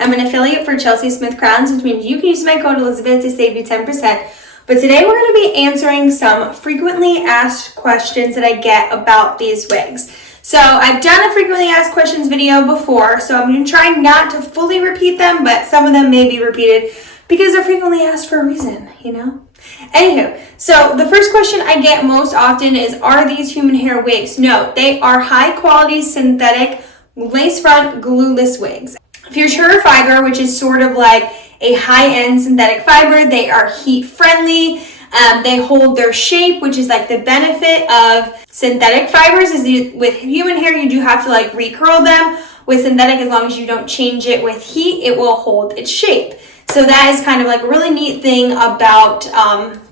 I'm an affiliate for Chelsey Smith Crowns, which means you can use my code Elizabeth to save you 10%. But today we're going to be answering some frequently asked questions that I get about these wigs. So I've done a frequently asked questions video before, so I'm going to try not to fully repeat them, but some of them may be repeated because they're frequently asked for a reason, you know? Anywho, so the first question I get most often is, are these human hair wigs? No, they are high quality synthetic lace front glueless wigs. Pure fiber, which is sort of like a high-end synthetic fiber. They are heat friendly. They hold their shape, which is like the benefit of synthetic fibers is with human hair, you do have to like recurl them. With synthetic, as long as you don't change it with heat, it will hold its shape. So that is kind of like a really neat thing about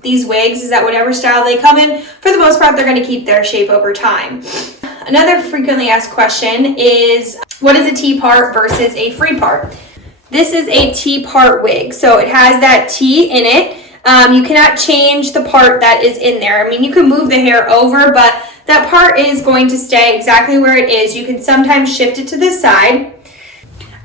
these wigs, is that whatever style they come in, for the most part, they're going to keep their shape over time. Another frequently asked question is, what is a T part versus a free part? This is a T part wig, so it has that T in it. You cannot change the part that is in there. I mean, you can move the hair over, but that part is going to stay exactly where it is. You can sometimes shift it to the side.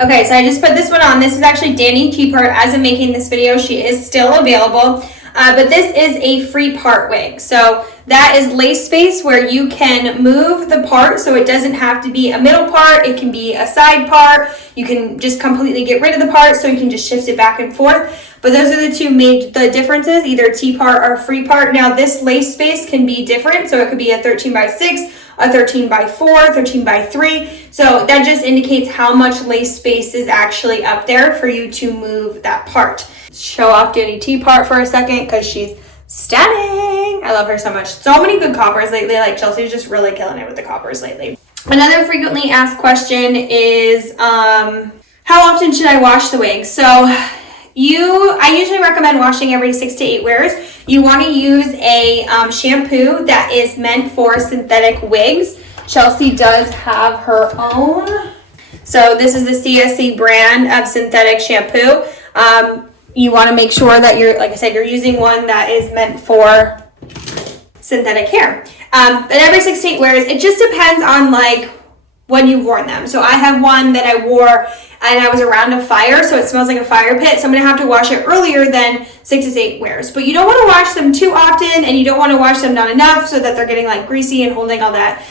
Okay, so I just put this one on. This is actually Dani T part. As I'm making this video, she is still available. But this is a free part wig. So that is lace space where you can move the part, so it doesn't have to be a middle part. It can be a side part. You can just completely get rid of the part, so you can just shift it back and forth. But those are the two main differences, either T part or free part. Now this lace space can be different, so it could be a 13x6, a 13x4, 13x3. So that just indicates how much lace space is actually up there for you to move that part. Show off Dani T part for a second because she's stunning. I love her so much. So many good coppers lately. Like Chelsey's just really killing it with the coppers lately. Another frequently asked question is, how often should I wash the wig? So I usually recommend washing every 6 to 8 wears. You want to use a shampoo that is meant for synthetic wigs. Chelsey does have her own. So this is the CSC brand of synthetic shampoo. You want to make sure that like I said, you're using one that is meant for synthetic hair. But every 6 to 8 wears, it just depends on like when you've worn them. So I have one that I wore and I was around a fire, so it smells like a fire pit. So I'm gonna have to wash it earlier than 6 to 8 wears. But you don't want to wash them too often, and you don't want to wash them not enough so that they're getting like greasy and holding all that,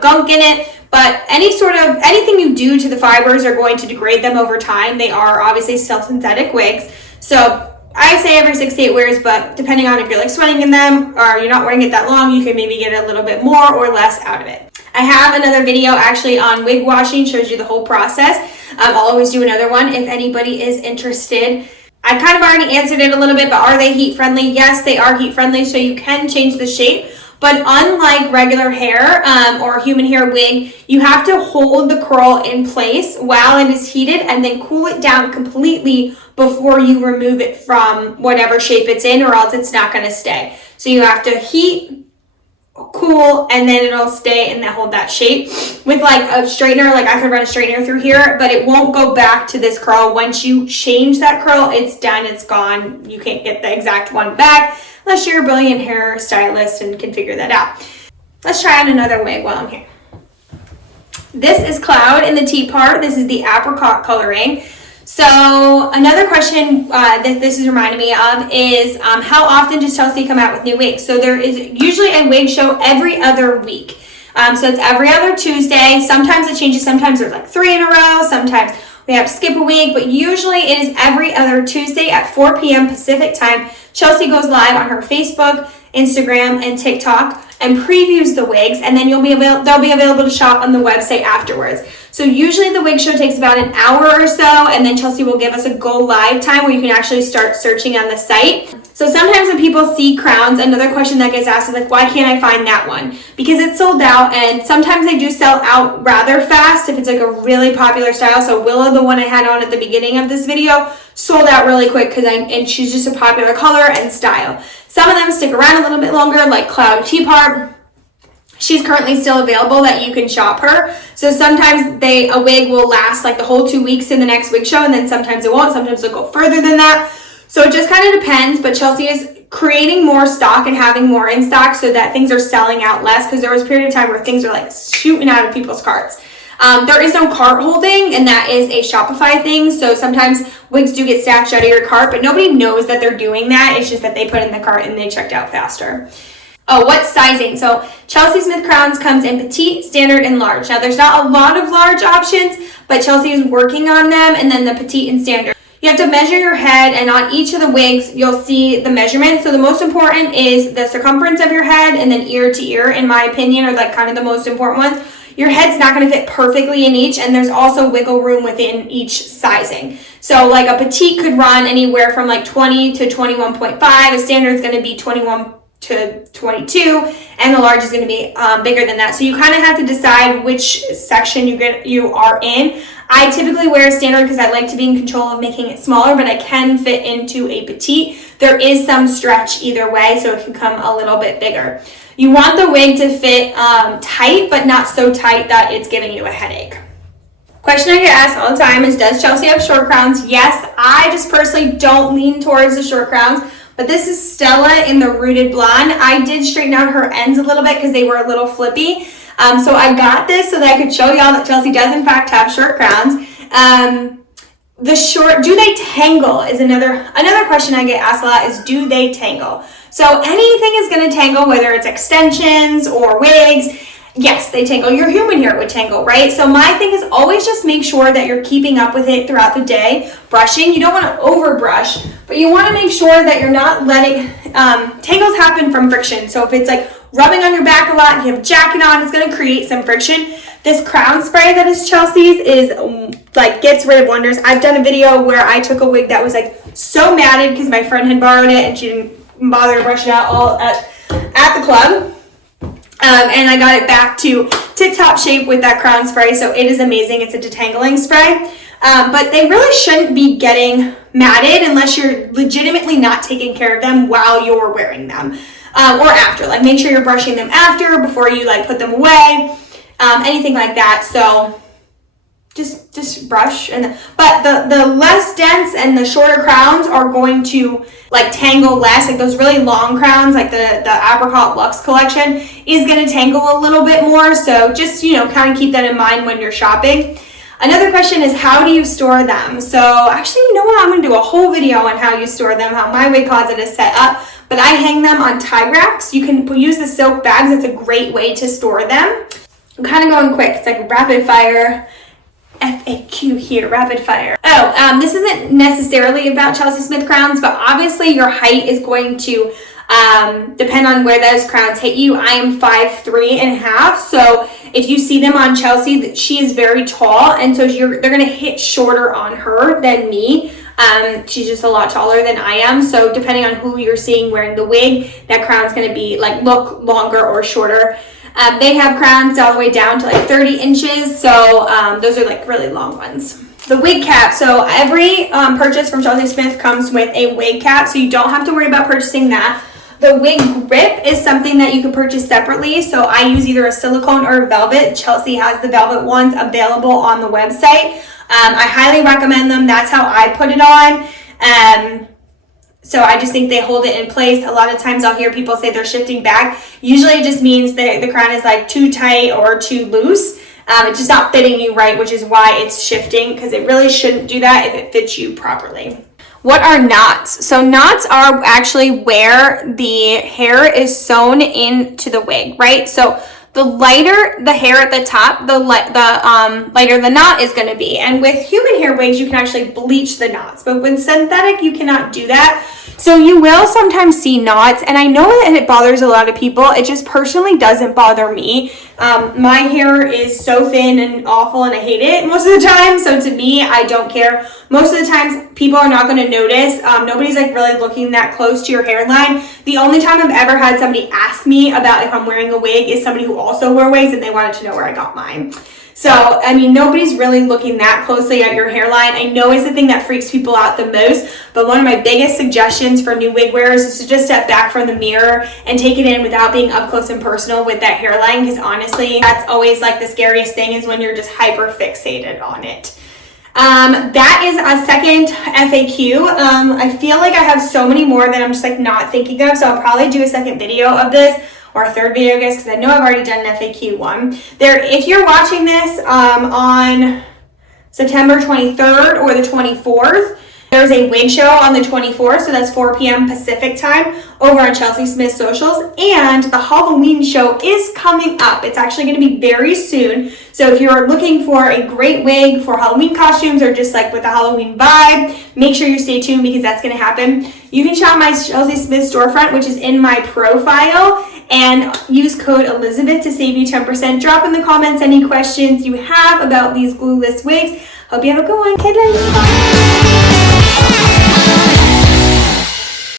gunk in it. But anything you do to the fibers are going to degrade them over time. They are obviously still synthetic wigs. So I say every 6 to 8 wears, but depending on if you're like sweating in them or you're not wearing it that long, you can maybe get a little bit more or less out of it. I have another video actually on wig washing, shows you the whole process. I'll always do another one if anybody is interested. I kind of already answered it a little bit, but are they heat friendly? Yes, they are heat friendly, so you can change the shape. But unlike regular hair or human hair wig, you have to hold the curl in place while it is heated and then cool it down completely before you remove it from whatever shape it's in, or else it's not going to stay. So you have to heat, cool, and then it'll stay and hold that shape. With like a straightener, like I could run a straightener through here, but it won't go back to this curl. Once you change that curl, it's done, it's gone. You can't get the exact one back unless you're a brilliant hair stylist and can figure that out. Let's try on another wig while I'm here. This is Cloud in the T part. This is the apricot coloring. So another question that this is reminding me of is, how often does Chelsey come out with new wigs? So there is usually a wig show every other week. So it's every other Tuesday. Sometimes it changes. Sometimes there's like 3 in a row. Sometimes we have to skip a week, but usually it is every other Tuesday at 4 p.m. Pacific time. Chelsey goes live on her Facebook, Instagram, and TikTok and previews the wigs, and then they'll be available to shop on the website afterwards. So usually the wig show takes about an hour or so, and then Chelsey will give us a go live time where you can actually start searching on the site. So sometimes when people see crowns, another question that gets asked is like, why can't I find that one? Because it's sold out, and sometimes they do sell out rather fast if it's like a really popular style. So Willa, the one I had on at the beginning of this video, sold out really quick and she's just a popular color and style. Some of them stick around a little bit longer, like Cloud T part. She's currently still available that you can shop her. So sometimes a wig will last like the whole 2 weeks in the next wig show, and then sometimes it won't. Sometimes it'll go further than that. So it just kind of depends, but Chelsey is creating more stock and having more in stock so that things are selling out less, because there was a period of time where things are like shooting out of people's carts. There is no cart holding, and that is a Shopify thing. So sometimes wigs do get snatched out of your cart, but nobody knows that they're doing that. It's just that they put in the cart and they checked out faster. Oh, what sizing? So Chelsey Smith Crowns comes in petite, standard, and large. Now, there's not a lot of large options, but Chelsey is working on them, and then the petite and standard. You have to measure your head, and on each of the wigs, you'll see the measurement. So the most important is the circumference of your head, and then ear to ear, in my opinion, are like kind of the most important ones. Your head's not going to fit perfectly in each, and there's also wiggle room within each sizing. So like a petite could run anywhere from like 20 to 21.5. A standard is going to be 21 to 22, and the large is going to be bigger than that. So you kind of have to decide which section you are in. I typically wear a standard because I like to be in control of making it smaller, but I can fit into a petite. There is some stretch either way, so it can come a little bit bigger. You want the wig to fit tight, but not so tight that it's giving you a headache. Question I get asked all the time is, does Chelsey have short crowns? Yes, I just personally don't lean towards the short crowns. But this is Stella in the rooted blonde. I did straighten out her ends a little bit because they were a little flippy. So I got this so that I could show y'all that Chelsey does in fact have short crowns. Do they tangle is another question I get asked a lot is, do they tangle? So anything is going to tangle, whether it's extensions or wigs. Yes, they tangle. Your human hair would tangle, right? So my thing is always just make sure that you're keeping up with it throughout the day. Brushing, you don't want to over brush, but you want to make sure that you're not letting, tangles happen from friction. So if it's like rubbing on your back a lot and you have a jacket on, it's going to create some friction. This crown spray that is Chelsey's is like gets rid of wonders. I've done a video where I took a wig that was like so matted because my friend had borrowed it and she didn't bother to brush it out all at the club. And I got it back to tip-top shape with that crown spray, so it is amazing. It's a detangling spray. But they really shouldn't be getting matted unless you're legitimately not taking care of them while you're wearing them. Or after. Like, make sure you're brushing them after, before you, like, put them away. Anything like that. So just brush. But the less dense and the shorter crowns are going to like tangle less. Like those really long crowns, like the Apricot Luxe collection, is going to tangle a little bit more. So just, kind of keep that in mind when you're shopping. Another question is, how do you store them? So actually, you know what? I'm going to do a whole video on how you store them, how my wig closet is set up. But I hang them on tie racks. You can use the silk bags. It's a great way to store them. I'm kind of going quick. It's like rapid fire. FAQ here, rapid fire. This isn't necessarily about Chelsey Smith crowns, but obviously your height is going to depend on where those crowns hit you. I am 5'3.5", so if you see them on Chelsey, she is very tall, and so they're going to hit shorter on her than me. She's just a lot taller than I am, so depending on who you're seeing wearing the wig, that crown's going to be like look longer or shorter. They have crowns all the way down to like 30 inches, so those are like really long ones. The wig cap, so every purchase from Chelsey Smith comes with a wig cap, so you don't have to worry about purchasing that. The wig grip is something that you can purchase separately, so I use either a silicone or a velvet. Chelsey has the velvet ones available on the website. I highly recommend them. That's how I put it on. So I just think they hold it in place. A lot of times I'll hear people say they're shifting back. Usually it just means that the crown is like too tight or too loose. It's just not fitting you right, which is why it's shifting, because it really shouldn't do that if it fits you properly. What are knots? So knots are actually where the hair is sewn into the wig, right? So the lighter the hair at the top, the lighter the knot is going to be. And with human hair wigs, you can actually bleach the knots, but with synthetic, you cannot do that. So you will sometimes see knots, and I know that it bothers a lot of people. It just personally doesn't bother me. My hair is so thin and awful, and I hate it most of the time. So to me, I don't care. Most of the times, people are not going to notice. Nobody's like really looking that close to your hairline. The only time I've ever had somebody ask me about if I'm wearing a wig is somebody who also wore wigs, and they wanted to know where I got mine. So, I mean, nobody's really looking that closely at your hairline. I know it's the thing that freaks people out the most, but one of my biggest suggestions for new wig wearers is to just step back from the mirror and take it in without being up close and personal with that hairline, because honestly, that's always like the scariest thing, is when you're just hyper fixated on it. That is a second FAQ. I feel like I have so many more that I'm just like not thinking of, so I'll probably do a second video of this, or third video, guys, because I know I've already done an FAQ one. If you're watching this on September 23rd or the 24th, there's a wig show on the 24th, so that's 4 p.m. Pacific time over on Chelsey Smith socials, and the Halloween show is coming up. It's actually going to be very soon, so if you're looking for a great wig for Halloween costumes or just like with a Halloween vibe, make sure you stay tuned because that's going to happen. You can shop my Chelsey Smith storefront, which is in my profile, and use code Elizabeth to save you 10%. Drop in the comments any questions you have about these glueless wigs. Hope you have a good one. Okay, bye.